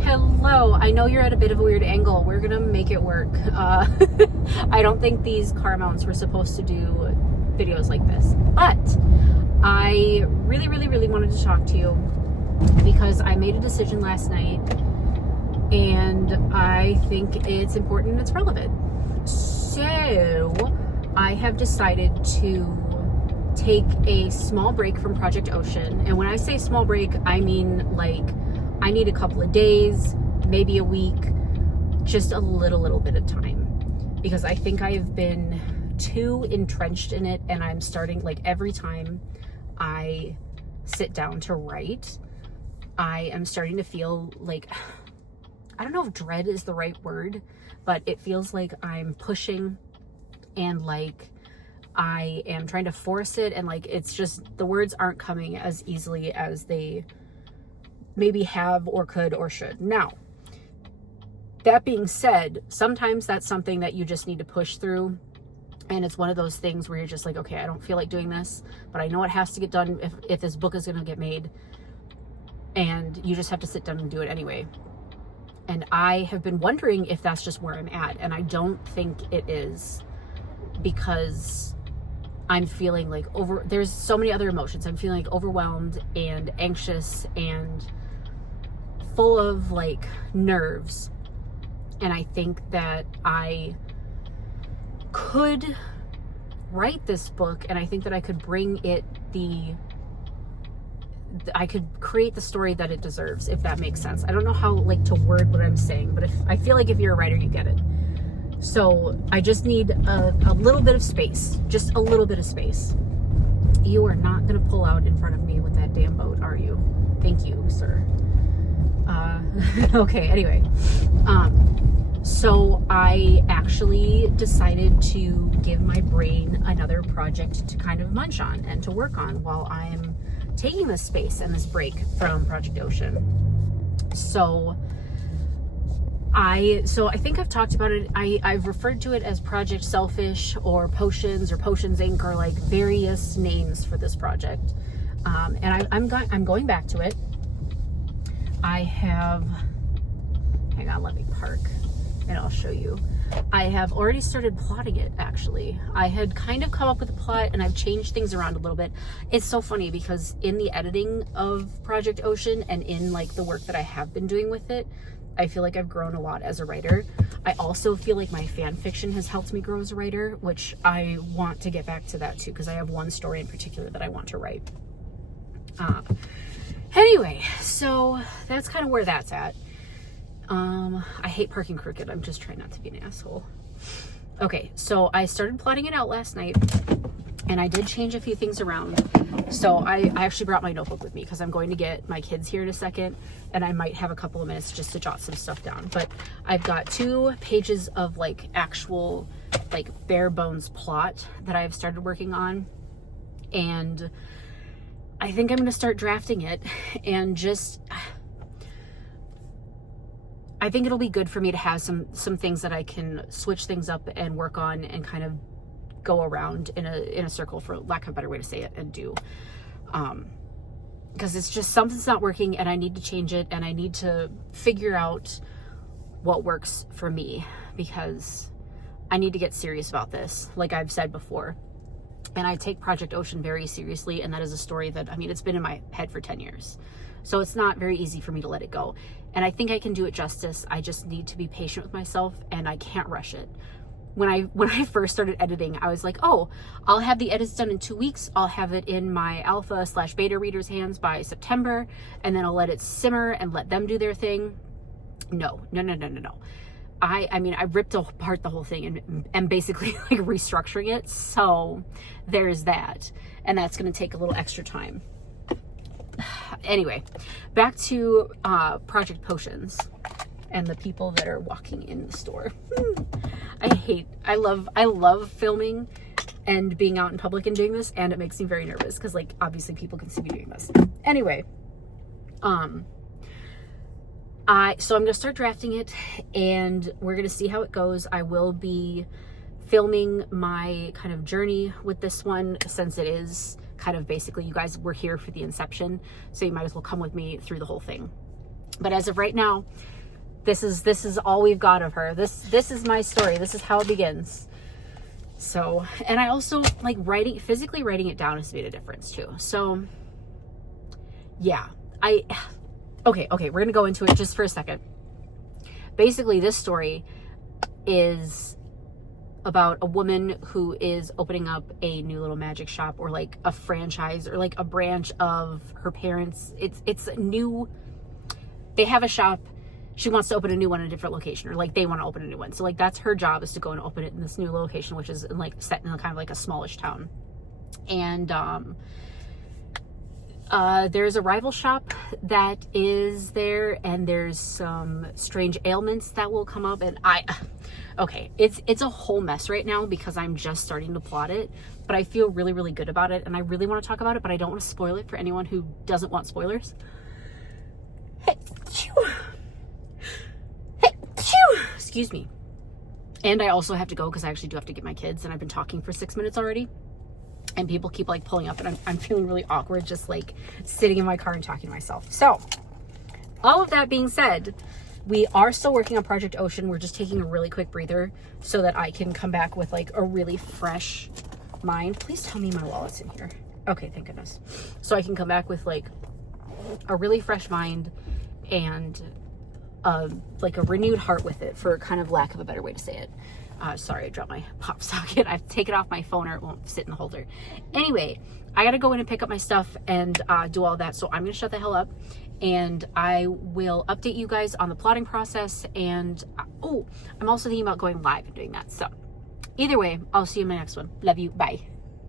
Hello, I know you're at a bit of a weird angle. We're gonna make it work. I don't think these car mounts were supposed to do videos like this, but I really wanted to talk to you because I made a decision last night and I think it's important and it's relevant. So I have decided to take a small break from Project Ocean. And when I say small break, I mean like I need a couple of days, maybe a week, just a little bit of time, because I think I've been too entrenched in it, and I'm starting, like, every time I sit down to write, I am starting to feel like, I don't know if dread is the right word, but it feels like I'm pushing and like I am trying to force it, and like it's just, the words aren't coming as easily as they maybe have or could or should. Now, that being said, sometimes that's something that you just need to push through, and it's one of those things where you're just like, okay, I don't feel like doing this, but I know it has to get done if this book is going to get made, and you just have to sit down and do it anyway. And I have been wondering if that's just where I'm at, and I don't think it is, because I'm feeling like there's so many other emotions. I'm feeling like overwhelmed and anxious and full of like nerves. And I think that I could write this book, and I think that I could bring it I could create the story that it deserves, if that makes sense. I don't know how like to word what I'm saying, but I feel like if you're a writer, you get it. So I just need a little bit of space, just a little bit of space. You are not going to pull out in front of me with that damn boat, are you? Thank you, sir. Okay, anyway. So I actually decided to give my brain another project to kind of munch on and to work on while I'm taking this space and this break from Project Ocean. So I think I've talked about it. I've referred to it as Project Selfish or Potions Inc. or like various names for this project. And I'm going back to it. Hang on, let me park and I'll show you. I have already started plotting it, actually. I had kind of come up with a plot and I've changed things around a little bit. It's so funny because in the editing of Project Ocean and in like the work that I have been doing with it, I feel like I've grown a lot as a writer. I also feel like my fan fiction has helped me grow as a writer, which I want to get back to that too, because I have one story in particular that I want to write. Anyway, so that's kind of where that's at. I hate parking crooked. I'm just trying not to be an asshole. Okay, so I started plotting it out last night, and I did change a few things around. So I actually brought my notebook with me because I'm going to get my kids here in a second, and I might have a couple of minutes just to jot some stuff down. But I've got 2 pages of like actual like bare bones plot that I've started working on, and I think I'm going to start drafting it, and just I think it'll be good for me to have some things that I can switch things up and work on and kind of go around in a circle, for lack of a better way to say it, and do. Because it's just something's not working and I need to change it, and I need to figure out what works for me, because I need to get serious about this, like I've said before. And I take Project Ocean very seriously, and that is a story that, I mean, it's been in my head for 10 years. So it's not very easy for me to let it go. And I think I can do it justice. I just need to be patient with myself, and I can't rush it. When I first started editing, I was like, oh, I'll have the edits done in 2 weeks. I'll have it in my alpha/beta readers' hands by September, and then I'll let it simmer and let them do their thing. No. I mean, I ripped apart the whole thing and am basically like restructuring it. So there's that. And that's going to take a little extra time. Anyway, back to Project Potions and the people that are walking in the store. I love filming and being out in public and doing this, and it makes me very nervous because like obviously people can see me doing this. Anyway, so I'm going to start drafting it, and we're going to see how it goes. I will be filming my kind of journey with this one, since it is kind of basically, you guys were here for the inception, so you might as well come with me through the whole thing. But as of right now, this is all we've got of her. This is my story. This is how it begins. So, and I also like physically writing it down has made a difference too. So yeah, okay, we're going to go into it just for a second. Basically, this story is about a woman who is opening up a new little magic shop, or like a franchise, or like a branch of her parents. It's a new, they have a shop. She wants to open a new one in a different location, or like they want to open a new one. So like that's her job, is to go and open it in this new location, which is like set in kind of like a smallish town. And there's a rival shop that is there, and there's some strange ailments that will come up, and okay, it's a whole mess right now because I'm just starting to plot it, but I feel really, really good about it, and I really want to talk about it, but I don't want to spoil it for anyone who doesn't want spoilers. Excuse me. And I also have to go because I actually do have to get my kids, and I've been talking for 6 minutes already. And people keep like pulling up, and I'm feeling really awkward just like sitting in my car and talking to myself. So all of that being said, we are still working on Project Ocean. We're just taking a really quick breather so that I can come back with like a really fresh mind. Please tell me my wallet's in here. Okay, thank goodness. So I can come back with like a really fresh mind and like a renewed heart with it, for kind of lack of a better way to say it. Sorry, I dropped my pop socket. I've taken off my phone, or it won't sit in the holder. Anyway, I gotta go in and pick up my stuff and do all that. So I'm gonna shut the hell up, and I will update you guys on the plotting process. And oh, I'm also thinking about going live and doing that. So either way, I'll see you in my next one. Love you. Bye.